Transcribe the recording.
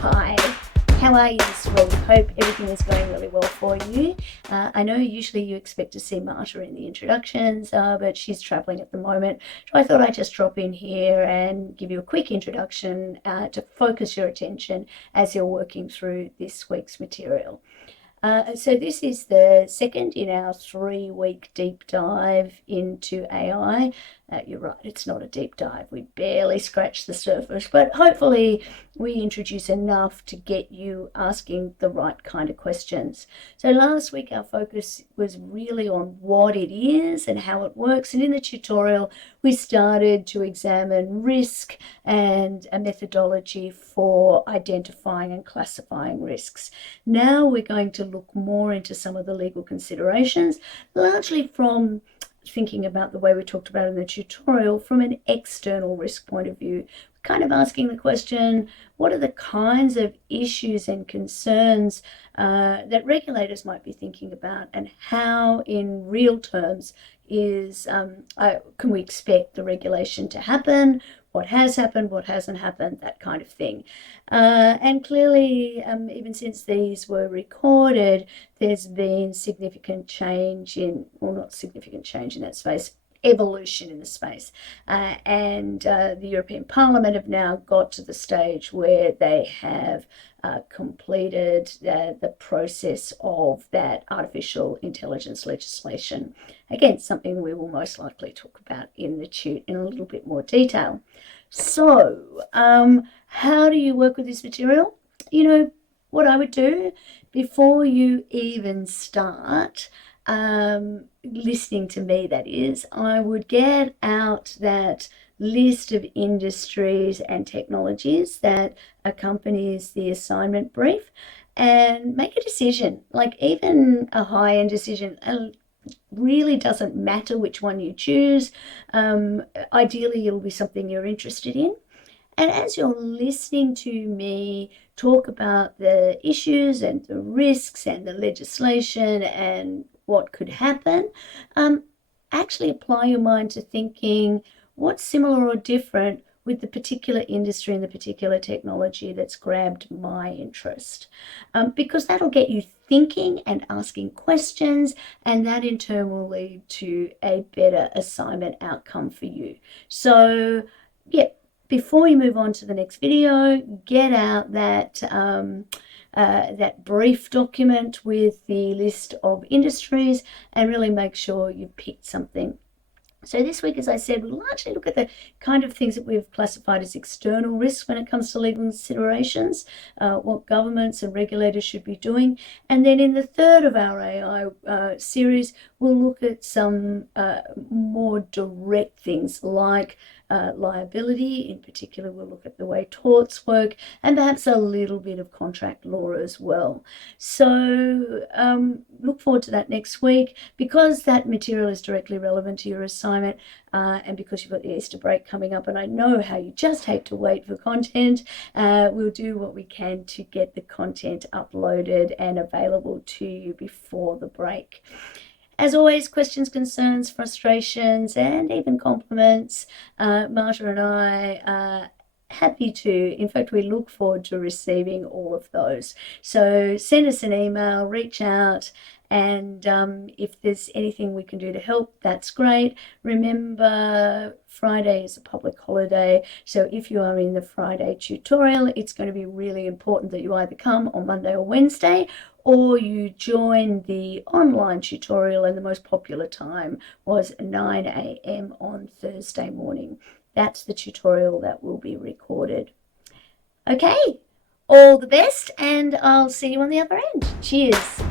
Hi, how are you this week? Hope everything is going really well for you. I know usually you expect to see Marta in the introductions, but she's traveling at the moment. So I thought I'd just drop in here and give you a quick introduction to focus your attention as you're working through this week's material. So this is the second in our 3-week deep dive into AI. You're right, it's not a deep dive. We barely scratched the surface, but hopefully we introduce enough to get you asking the right kind of questions. So last week our focus was really on what it is and how it works. And in the tutorial, we started to examine risk and a methodology for identifying and classifying risks. Now we're going to look more into some of the legal considerations, largely from thinking about the way we talked about in the tutorial from an external risk point of view, kind of asking the question, what are the kinds of issues and concerns that regulators might be thinking about, and how in real terms can we expect the regulation to happen, what has happened, what hasn't happened, that kind of thing. And clearly, even since these were recorded, there's been significant change not significant change in that space, evolution in the space. And the European Parliament have now got to the stage where they have completed the process of that artificial intelligence legislation. Again, something we will most likely talk about in the tute in a little bit more detail. So, how do you work with this material? What I would do before you even start listening to me, that is, I would get out that list of industries and technologies that accompanies the assignment brief and make a decision, like even a high-end decision. Really doesn't matter which one you choose. Ideally, it'll be something you're interested in. And as you're listening to me talk about the issues and the risks and the legislation and what could happen, actually apply your mind to thinking what's similar or different with the particular industry and the particular technology that's grabbed my interest. Because that'll get you thinking and asking questions, and that in turn will lead to a better assignment outcome for you. So, yeah, before you move on to the next video, get out that brief document with the list of industries and really make sure you picked something. So this week, as I said, we'll largely look at the kind of things that we've classified as external risks when it comes to legal considerations, what governments and regulators should be doing. And then in the third of our AI series, we'll look at some more direct things like liability. In particular, we'll look at the way torts work and perhaps a little bit of contract law as well. So look forward to that next week. Because that material is directly relevant to your assignment and because you've got the Easter break coming up, and I know how you just hate to wait for content, we'll do what we can to get the content uploaded and available to you before the break. As always, questions, concerns, frustrations, and even compliments, Marta and I are happy to. In fact, we look forward to receiving all of those. So send us an email, reach out, and if there's anything we can do to help, that's great. Remember, Friday is a public holiday, so if you are in the Friday tutorial, it's going to be really important that you either come on Monday or Wednesday, or you join the online tutorial, and the most popular time was 9 a.m. on Thursday morning. That's the tutorial that will be recorded. Okay, all the best, and I'll see you on the other end. Cheers.